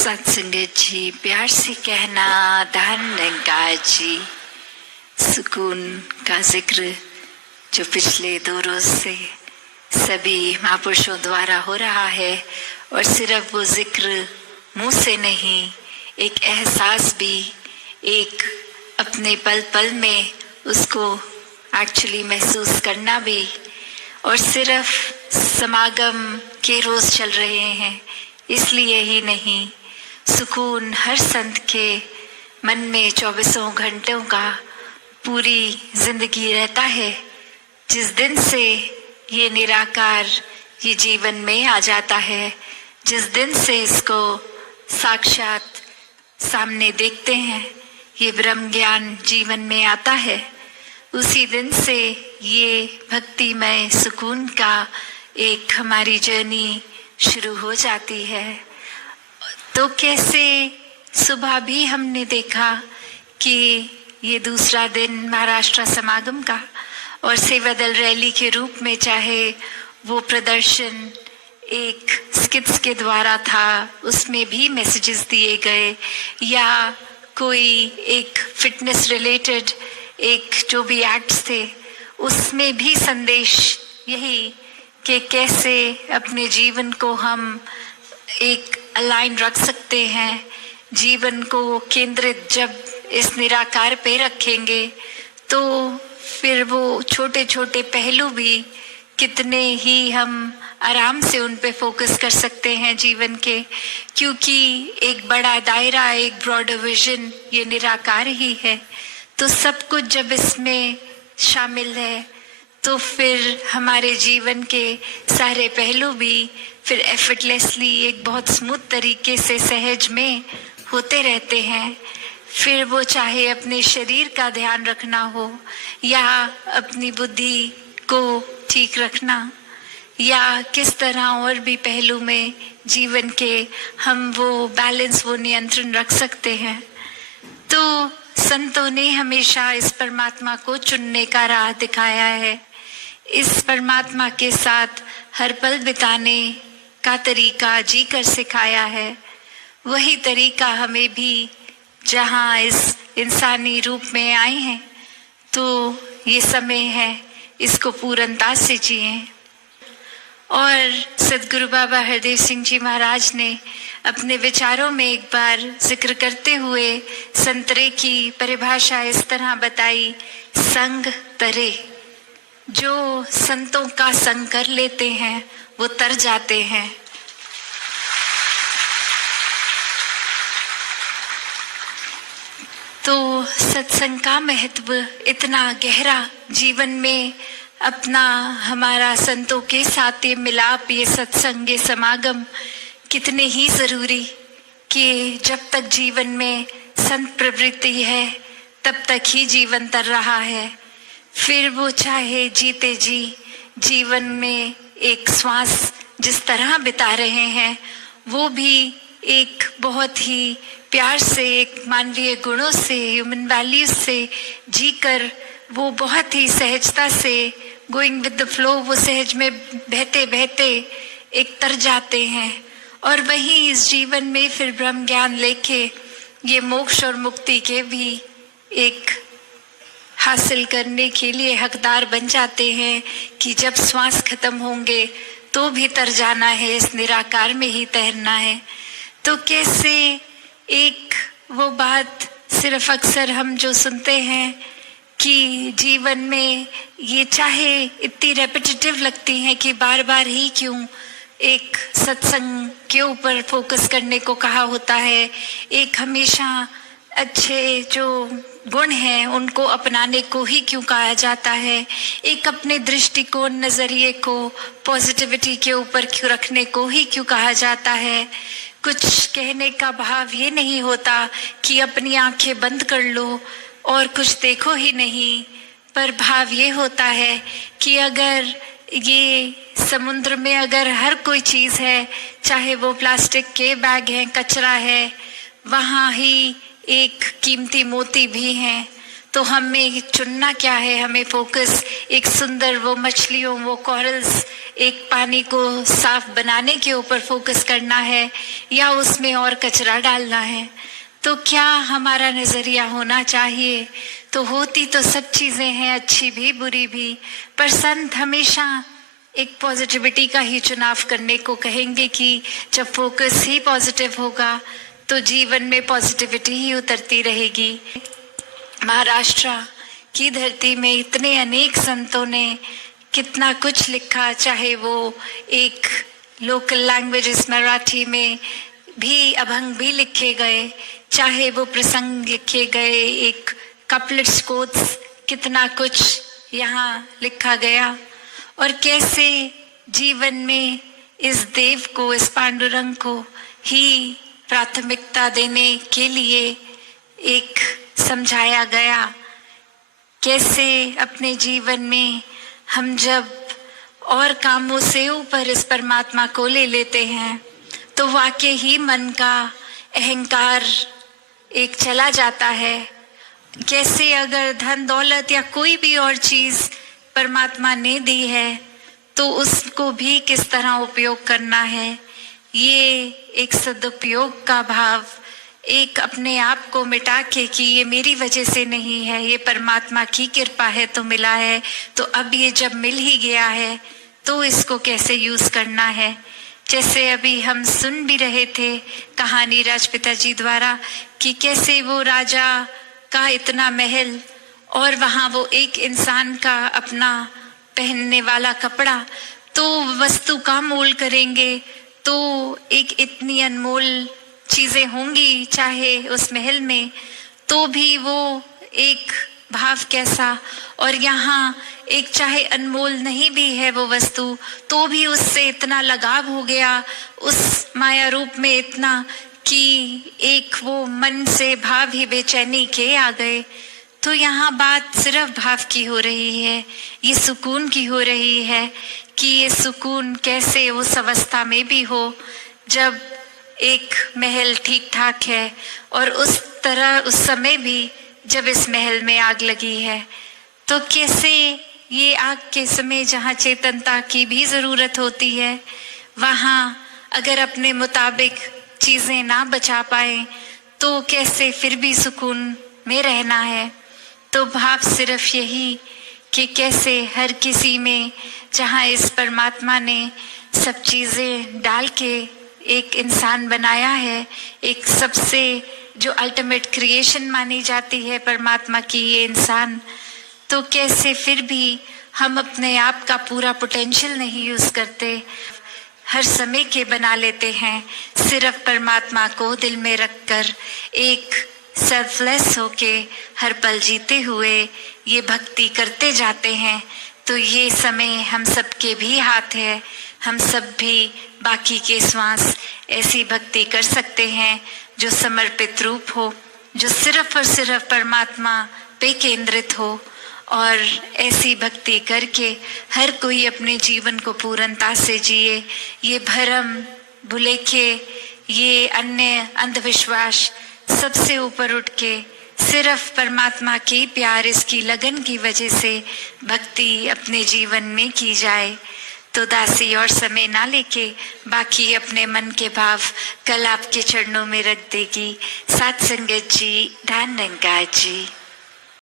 सत्संगत जी, प्यार से कहना धन्यकार जी। सुकून का जिक्र जो पिछले 2 रोज से सभी महापुरुषों द्वारा हो रहा है, और सिर्फ वो जिक्र मुंह से नहीं, एक एहसास भी, एक अपने पल पल में उसको एक्चुअली महसूस करना भी। और सिर्फ समागम के रोज चल रहे हैं इसलिए ही नहीं, सुकून हर संत के मन में 24 घंटों का पूरी जिंदगी रहता है। जिस दिन से ये निराकार ये जीवन में आ जाता है, जिस दिन से इसको साक्षात सामने देखते हैं, ये ब्रह्म ज्ञान जीवन में आता है, उसी दिन से ये भक्तिमय सुकून का एक हमारी जर्नी शुरू हो जाती है। तो कैसे सुबह भी हमने देखा कि ये दूसरा दिन महाराष्ट्र समागम का, और सेवा दल रैली के रूप में चाहे वो प्रदर्शन एक स्किट्स के द्वारा था, उसमें भी मैसेजेस दिए गए, या कोई एक फिटनेस रिलेटेड एक जो भी एक्ट्स थे उसमें भी संदेश यही कि कैसे अपने जीवन को हम एक अलाइन रख सकते हैं। जीवन को केंद्रित जब इस निराकार पे रखेंगे तो फिर वो छोटे छोटे पहलू भी कितने ही हम आराम से उन पे फोकस कर सकते हैं जीवन के, क्योंकि एक बड़ा दायरा, एक ब्रॉडर विजन ये निराकार ही है। तो सब कुछ जब इसमें शामिल है तो फिर हमारे जीवन के सारे पहलू भी फिर एफर्टलेसली एक बहुत स्मूथ तरीके से सहज में होते रहते हैं। फिर वो चाहे अपने शरीर का ध्यान रखना हो, या अपनी बुद्धि को ठीक रखना, या किस तरह और भी पहलू में जीवन के हम वो बैलेंस, वो नियंत्रण रख सकते हैं। तो संतों ने हमेशा इस परमात्मा को चुनने का राह दिखाया है, इस परमात्मा के साथ हर पल बिताने का तरीका जी कर सिखाया है। वही तरीका हमें भी, जहाँ इस इंसानी रूप में आए हैं, तो ये समय है इसको पूर्णता से जिएं। और सदगुरु बाबा हरदेव सिंह जी महाराज ने अपने विचारों में एक बार जिक्र करते हुए संतरे की परिभाषा इस तरह बताई, संग तरे। जो संतों का संग कर लेते हैं वो तर जाते हैं। तो सत्संग का महत्व इतना गहरा, जीवन में अपना हमारा संतों के साथ ये मिलाप, ये सत्संग, ये समागम कितने ही जरूरी, कि जब तक जीवन में संत प्रवृत्ति है तब तक ही जीवन तर रहा है। फिर वो चाहे जीते जी जीवन में एक श्वास जिस तरह बिता रहे हैं, वो भी एक बहुत ही प्यार से, एक मानवीय गुणों से, ह्यूमन वैल्यूज से जीकर वो बहुत ही सहजता से गोइंग विद द फ्लो, वो सहज में बहते बहते एक तर जाते हैं। और वहीं इस जीवन में फिर ब्रह्म ज्ञान लेके ये मोक्ष और मुक्ति के भी एक हासिल करने के लिए हकदार बन जाते हैं, कि जब श्वास खत्म होंगे तो भी तर जाना है, इस निराकार में ही तैरना है। तो कैसे एक वो बात सिर्फ अक्सर हम जो सुनते हैं कि जीवन में ये चाहे इतनी रेपिटेटिव लगती हैं कि बार बार ही क्यों एक सत्संग के ऊपर फोकस करने को कहा होता है, एक हमेशा अच्छे जो गुण हैं उनको अपनाने को ही क्यों कहा जाता है, एक अपने दृष्टिकोण, नजरिए को पॉजिटिविटी के ऊपर क्यों रखने को ही क्यों कहा जाता है। कुछ कहने का भाव ये नहीं होता कि अपनी आंखें बंद कर लो और कुछ देखो ही नहीं, पर भाव ये होता है कि अगर ये समुद्र में अगर हर कोई चीज है, चाहे वो प्लास्टिक के बैग हैं, कचरा है, वहाँ ही एक कीमती मोती भी हैं। तो हमें चुनना क्या है, हमें फोकस एक सुंदर वो मछलियों, वो कॉरल्स, एक पानी को साफ बनाने के ऊपर फोकस करना है या उसमें और कचरा डालना है। तो क्या हमारा नजरिया होना चाहिए? तो होती तो सब चीजें हैं, अच्छी भी बुरी भी, पर संत हमेशा एक पॉजिटिविटी का ही चुनाव करने को कहेंगे कि जब फोकस ही पॉजिटिव होगा तो जीवन में पॉजिटिविटी ही उतरती रहेगी। महाराष्ट्र की धरती में इतने अनेक संतों ने कितना कुछ लिखा, चाहे वो एक लोकल लैंग्वेजेस मराठी में भी अभंग भी लिखे गए, चाहे वो प्रसंग लिखे गए, एक कपलेट्स कोट्स, कितना कुछ यहाँ लिखा गया। और कैसे जीवन में इस देव को, इस पांडुरंग को ही प्राथमिकता देने के लिए एक समझाया गया। कैसे अपने जीवन में हम जब और कामों से ऊपर इस परमात्मा को ले लेते हैं तो वाकई ही मन का अहंकार एक चला जाता है। कैसे अगर धन दौलत या कोई भी और चीज परमात्मा ने दी है तो उसको भी किस तरह उपयोग करना है, ये एक सदुपयोग का भाव, एक अपने आप को मिटा के कि ये मेरी वजह से नहीं है, ये परमात्मा की कृपा है तो मिला है, तो अब ये जब मिल ही गया है तो इसको कैसे यूज करना है। जैसे अभी हम सुन भी रहे थे कहानी राजपिता जी द्वारा कि कैसे वो राजा का इतना महल और वहाँ वो एक इंसान का अपना पहनने वाला कपड़ा, तो वस्तु का मोल करेंगे तो एक इतनी अनमोल चीजें होंगी चाहे उस महल में, तो भी वो एक भाव कैसा। और यहाँ एक चाहे अनमोल नहीं भी है वो वस्तु तो भी उससे इतना लगाव हो गया उस माया रूप में इतना कि एक वो मन से भाव ही बेचैनी के आ गए। तो यहाँ बात सिर्फ भाव की हो रही है, ये सुकून की हो रही है कि ये सुकून कैसे उस अवस्था में भी हो जब एक महल ठीक ठाक है और उस तरह उस समय भी जब इस महल में आग लगी है। तो कैसे ये आग के समय जहाँ चेतनता की भी जरूरत होती है वहाँ अगर अपने मुताबिक चीजें ना बचा पाए तो कैसे फिर भी सुकून में रहना है। तो भाव सिर्फ यही कि कैसे हर किसी में जहाँ इस परमात्मा ने सब चीजें डाल के एक इंसान बनाया है, एक सबसे जो अल्टीमेट क्रिएशन मानी जाती है परमात्मा की ये इंसान, तो कैसे फिर भी हम अपने आप का पूरा पोटेंशियल नहीं यूज करते, हर समय के बना लेते हैं, सिर्फ परमात्मा को दिल में रखकर एक सेल्फलेस होके हर पल जीते हुए ये भक्ति करते जाते हैं। तो ये समय हम सबके भी हाथ है, हम सब भी बाकी के श्वास ऐसी भक्ति कर सकते हैं जो समर्पित रूप हो, जो सिर्फ और सिर्फ परमात्मा पे केंद्रित हो। और ऐसी भक्ति करके हर कोई अपने जीवन को पूर्णता से जिए, ये भरम भुलेखे, ये अन्य अंधविश्वास सबसे ऊपर उठ के सिर्फ परमात्मा के प्यार, इसकी लगन की वजह से भक्ति अपने जीवन में की जाए। तो दासी और समय ना लेके बाकी अपने मन के भाव कल आपके चरणों में रख देगी। साथ संगत जी, धन रंगा जी।